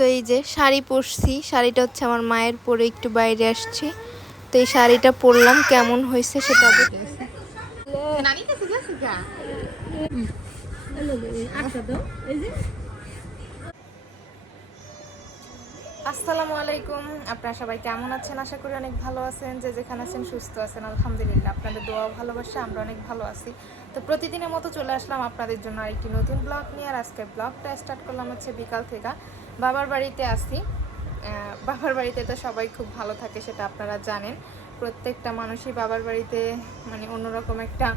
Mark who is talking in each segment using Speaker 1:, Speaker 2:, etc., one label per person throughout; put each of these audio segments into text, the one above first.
Speaker 1: তো এই যে শাড়ি পরছি, শাড়িটা হচ্ছে আমার মায়ের পরে একটু বাইরে আসছি। তো এই শাড়িটা পরলাম, কেমন হয়েছে সেটা আসসালামু আলাইকুম। আপনারা সবাই কেমন আছেন? আশা করি অনেক ভালো আছেন। যে যেখানে আছেন সুস্থ আছেন, আলহামদুলিল্লাহ। আপনাদের দোয়া ভালোবাসা আমরা অনেক ভালো আছি। তো প্রতিদিনের মতো চলে আসলাম আপনাদের জন্য আরেকটি নতুন ব্লগ নিয়ে। আর আজকে ব্লগটা স্টার্ট করলাম হচ্ছে বিকাল থেকে। বাবার বাড়িতে আসি বাবার বাড়িতে তো সবাই খুব ভালো থাকে, সেটা আপনারা জানেন। প্রত্যেকটা মানুষই বাবার বাড়িতে মানে অন্যরকম একটা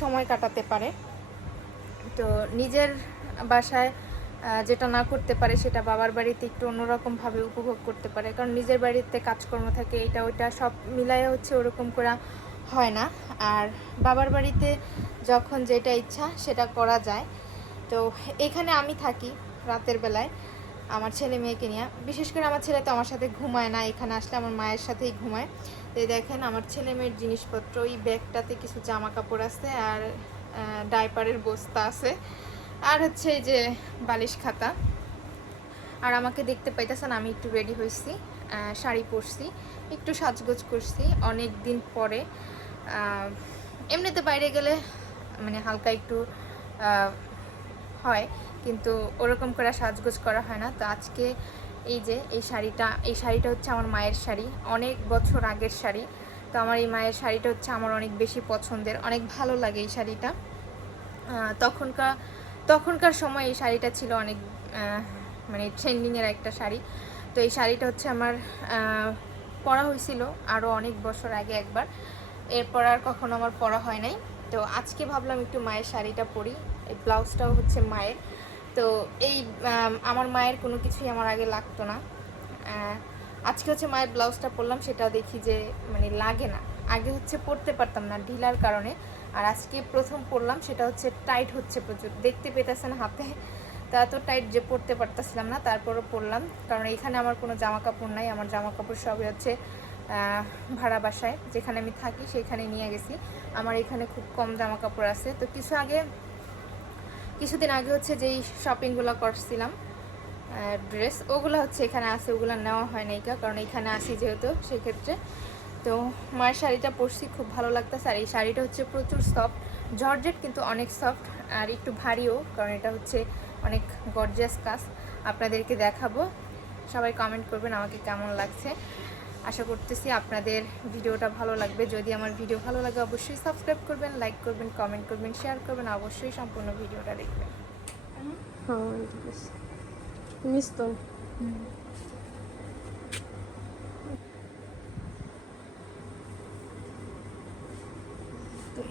Speaker 1: সময় কাটাতে পারে। তো নিজের বাসায় যেটা না করতে পারে, সেটা বাবার বাড়িতে একটু অন্যরকমভাবে উপভোগ করতে পারে। কারণ নিজের বাড়িতে কাজকর্ম থাকে, এটা ওইটা সব মিলাই হচ্ছে ওরকম করা হয় না। আর বাবার বাড়িতে যখন যেটা ইচ্ছা, সেটা করা যায়। তো এখানে আমি থাকি রাতের বেলায়। আমার ছেলে মেয়েকে নিয়ে। বিশেষ করে আমার ছেলে তো আমার সাথে ঘুমায় না, এখানে আসলে আমার মায়ের সাথেই ঘুমায়। তো দেখেন, আমার ছেলে মেয়ের জিনিসপত্র ওই ব্যাগটাতে কিছু জামা কাপড় আছে আর ডাইপারের বস্তা আছে। আর হচ্ছে এই যে বালিশ খাতা। আর আমাকে দেখতে পাইতেছেন, আমি একটু রেডি হয়েছি শাড়ি পরছি, একটু সাজগোজ করছি অনেক দিন পরে এমনিতে বাইরে গেলে মানে হালকা একটু হয়। কিন্তু ওরকম করে সাজগোজ করা হয় না। তো আজকে এই যে, এই শাড়িটা এই শাড়িটা হচ্ছে আমার মায়ের শাড়ি। অনেক বছর আগের শাড়ি। তো আমার এই মায়ের শাড়িটা হচ্ছে আমার অনেক বেশি পছন্দের। অনেক ভালো লাগে এই শাড়িটা। তখনকার তখনকার সময় এই শাড়িটা ছিল অনেক মানে ট্রেন্ডিংয়ের একটা শাড়ি। তো এই শাড়িটা হচ্ছে আমার পরা হয়েছিল আরও অনেক বছর আগে একবার। এরপর আর কখনো আমার পরা হয় নাই। তো আজকে ভাবলাম একটু মায়ের শাড়িটা পরি। এই ব্লাউজটাও হচ্ছে মায়ের। তো এই আমার মায়ের কোনো কিছুই আমার আগে লাগতো না। আজকে হচ্ছে মায়ের ব্লাউজটা পরলাম, সেটা দেখি যে মানে লাগে না। আগে হচ্ছে পরতে পারতাম না ঢিলার কারণে, আর আজকে প্রথম পরলাম, সেটা হচ্ছে টাইট হচ্ছে প্রচুর। দেখতে পেতেছেন হাতে, তা এত টাইট যে পরতে পারতেছিলাম না, তারপরও পরলাম। কারণ এখানে আমার কোনো জামা কাপড় নাই, আমার জামা কাপড় সবই হচ্ছে ভাড়া বাসায়। যেখানে আমি থাকি, সেখানে নিয়ে গেছি। আমার এখানে খুব কম জামা কাপড় আছে। তো কিছু আগে কিছুদিন আগে হচ্ছে যেই শপিংগুলো করছিলাম ড্রেস ওগুলো হচ্ছে এখানে আছে, ওগুলো নেওয়া হয় নাই কারণ এখানে আসি যেহেতু সেক্ষেত্রে। তো মায়ের শাড়িটা পরছি, খুব ভালো লাগতেছে, আর এই শাড়িটা হচ্ছে প্রচুর সফট জর্জেট কিন্তু অনেক সফট আর একটু ভারীও, কারণ এটা হচ্ছে অনেক গর্জিয়াস কাজ। আপনাদেরকে দেখাবো, সবাই কমেন্ট করবেন আমাকে কেমন লাগছে। আশা করতেছি আপনাদের ভিডিওটা ভালো লাগবে। যদি আমার ভিডিও ভালো লাগে অবশ্যই সাবস্ক্রাইব করবেন লাইক করবেন কমেন্ট করবেন শেয়ার করবেন অবশ্যই সম্পূর্ণ ভিডিওটা দেখবেন।
Speaker 2: হ্যাঁ ঠিক
Speaker 1: তো।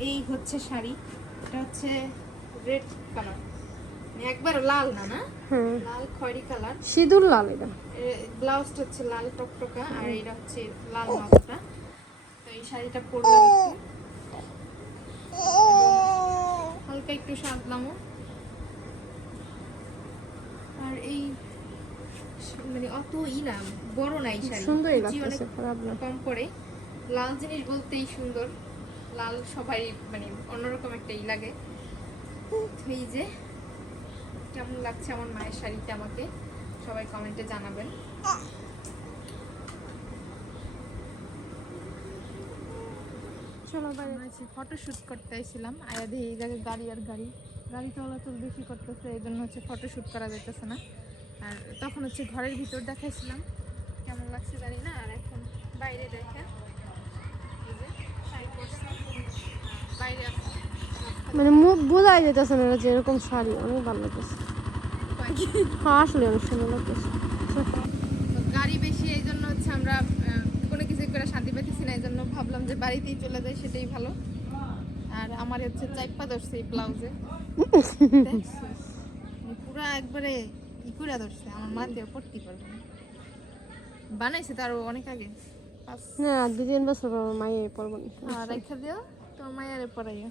Speaker 1: এই হচ্ছে শাড়ি এটা হচ্ছে রেড কালার একবার লাল না না? লাল খয়েরি কালার।
Speaker 2: সিঁদুর লাল এটা।
Speaker 1: ব্লাউজটা হচ্ছে লাল টকটকা আর এটা হচ্ছে লাল মাথাটা তো এই শাড়িটা পরলাম হালকা একটু আর এই মানে অত ই না বড় না এই শাড়ি।
Speaker 2: না।
Speaker 1: কম পড়ে লাল জিনিস বলতেই সুন্দর। লাল সবাই মানে অন্যরকম একটা ই লাগে। এই যে কেমন লাগছে আমার মায়ের শাড়িতে আমাকে? সবাই কমেন্টে জানাবেন। চলো বাইরে ফটো শ্যুট করতে এসেছিলাম আয়া দেখি এই জায়গায় গাড়ি আর গাড়ি। গাড়ি চলাচল বেশি করতেছে এই জন্য হচ্ছে ফটো শ্যুট করা যাইতেছে না। আর তখন হচ্ছে ঘরের ভিতর দেখাইছিলাম। কেমন লাগছে জানি না আর এখন বাইরে দেখে। বাইরে আছে।
Speaker 2: মানে মুখ বোঝাই যেতেছে না যে এরকম শাড়ি অনেক ভালো লাগতেছে। হ্যাঁ আসলে অনেক সুন্দর লাগতেছে।
Speaker 1: তো গাড়ি বেশি এই জন্য হচ্ছে আমরা কোনো কিছু করে শান্তি পাইতেছি না এই জন্য ভাবলাম যে বাড়িতেই চলে যাই সেটাই ভালো। আর আমার হচ্ছে চাইপা ধরছে এই ব্লাউজে পুরো একবারে ই করে ধরছে আমার মা দিয়ে পড়তে পারবে। বানাইছে তার অনেক আগে।
Speaker 2: না দুই তিন বছর পর মায়ের পরব।
Speaker 1: আর রেখে দিও তো মায়ের পড়াইও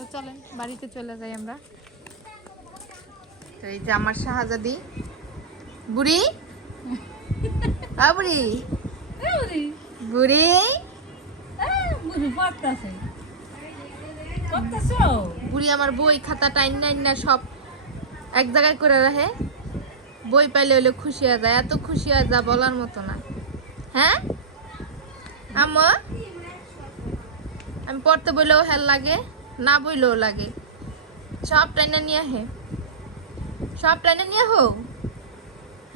Speaker 1: তো চলেন বাড়িতে চলে যাই আমরা। তো এই যে আমার শাহজাদি। বুড়ি? বুড়ি। বুড়ি। বুড়ি? আমার বই খাতা টাইন নাইন না সব এক জায়গায় করে রাখে। বই পাইলে হলে খুশি হয়ে যায় এত খুশি হয়ে যা বলার মতো না। হ্যাঁ? আম্মু? আমি পড়তে বইলেও হেল লাগে। না বইলেও লাগে। সব টাইনে নিয়ে হে সব টাইনে নিয়ে হো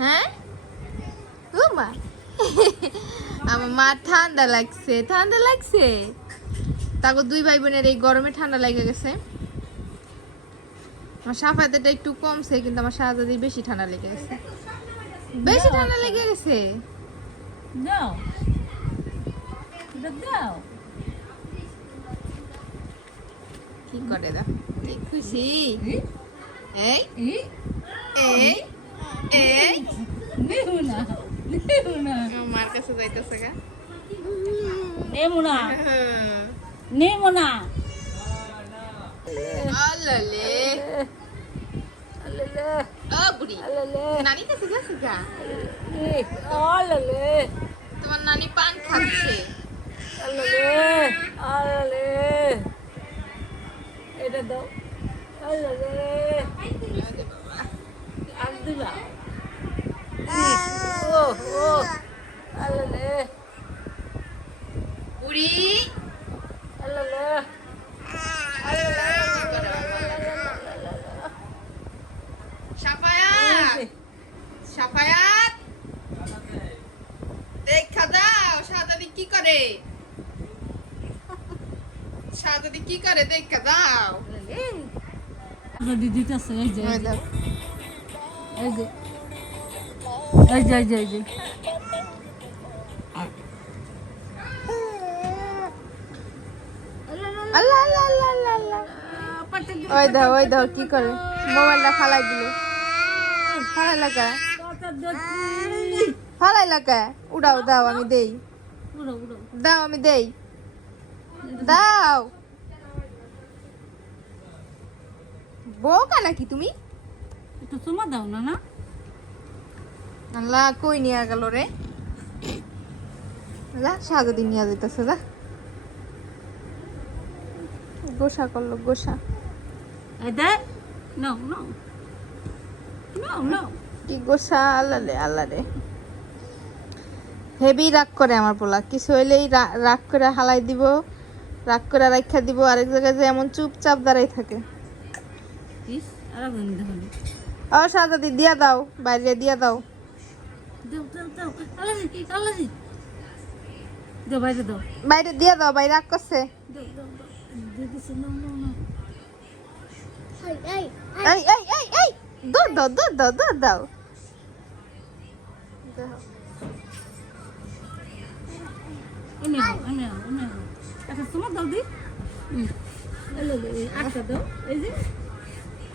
Speaker 1: হ্যাঁ? মা আমার মা ঠান্ডা লাগছে ঠান্ডা লাগছে। তারপর দুই ভাই বোনের এই গরমে ঠান্ডা লেগে গেছে। আমার সাফাতেটা একটু কমছে, কিন্তু আমার শাহজাদির বেশি ঠান্ডা লেগে গেছে। বেশি ঠান্ডা লেগে গেছে।
Speaker 3: এটা দাও।
Speaker 1: কি করে দা কি খুশি?
Speaker 3: এই,
Speaker 1: এই?
Speaker 3: এই, নেব না নেব না।
Speaker 1: আমার মার কাছে যাইতেছে গা।
Speaker 3: নেব না। নেব না।
Speaker 1: আল্লালে।
Speaker 3: আলালে
Speaker 1: ও বুড়ি।
Speaker 3: আলালে
Speaker 1: নানি কাছে গেছে গা?
Speaker 3: আলালে
Speaker 1: তোমার নানি পান খাচ্ছে।
Speaker 3: আলালে আলালে এটা দাও আলালে
Speaker 1: আরে বাবা।
Speaker 3: আর দিবা ও ও আলালে
Speaker 1: বুড়ি
Speaker 3: আলালে
Speaker 1: সাফায়াত সাফায়াত দেখা দাও শাহজাদি কি করে শাহজাদি কি করে দেখা দাও
Speaker 3: এই যে। এই যে। এই যে এই যে এই যে
Speaker 1: ওই দাও ওই দাও কি করে? মোবাইলটা ফালাই দিল। ফালাই লাগা ফালাই লাগা উড়াও দাও আমি দেই। দাও আমি দেই। দাও। বোকা নাকি তুমি?
Speaker 3: একটু চুমা দাও না না?
Speaker 1: আল্লাহ কই নিয়ে গেল রে? যা সাজাদি নিয়ে যেতেছে যা। গোসা করল গোসা। কি গোসা আল্লাহ রে আল্লাহ রে। হেভি রাগ করে আমার পোলা। কিছু হইলেই রাগ করে হালাই দিব রাগ করে রাখা দিব আরেক জায়গায় যে এমন চুপচাপ দাঁড়াই থাকে।
Speaker 3: ইস আর একজন দেখুন।
Speaker 1: ও সাজাদি দিয়া দাও বাইরে দিয়া দাও।
Speaker 3: দাও দাও দাও আল্লাহ আল্লাহ দাও বাইরে
Speaker 1: দিয়া দাও বাইরে রাগ করছে। এই এই এই। এই দৌড় দাও দৌড় দৌড়
Speaker 3: দি। আটটা দাও এই যে।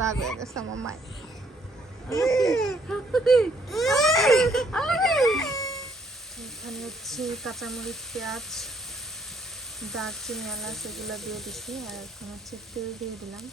Speaker 1: রাগ হয়ে গেছে আমার কাঁচামরিচ, পেঁয়াজ, দারচিনি, এলাচ এগুলো দিয়ে দিছি, আর এখন হচ্ছে তেল দিয়ে দিলাম।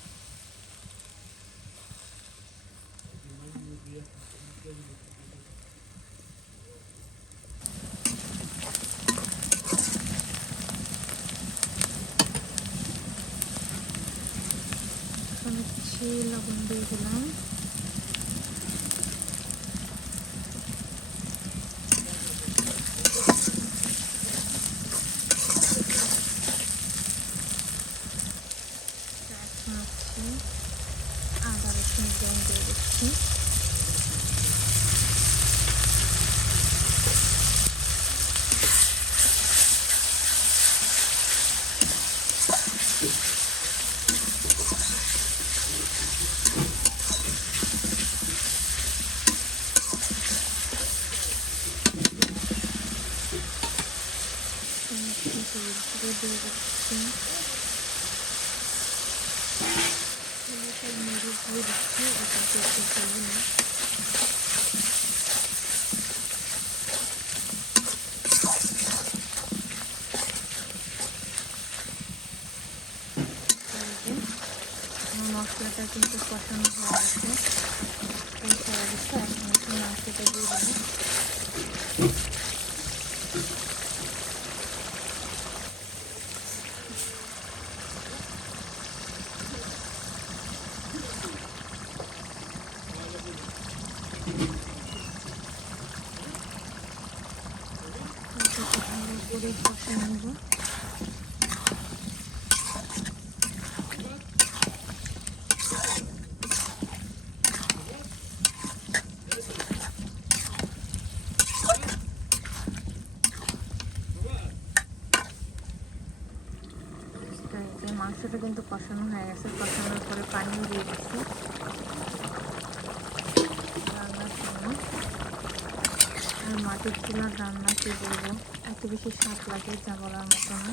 Speaker 1: এই মরিচ দিয়ে দিচ্ছি এটাকে মশলাটা কিন্তু পছন্দ হয়ে এই সবাই এখন একটু মাংসটা দিয়ে দেবো কষানো হয়ে গেছে। কষানোর পরে পানি দিয়ে দিচ্ছি। আর মাটির চুলার রান্না কি বলব এত বেশি স্বাদ লাগে যা বলার মতো না।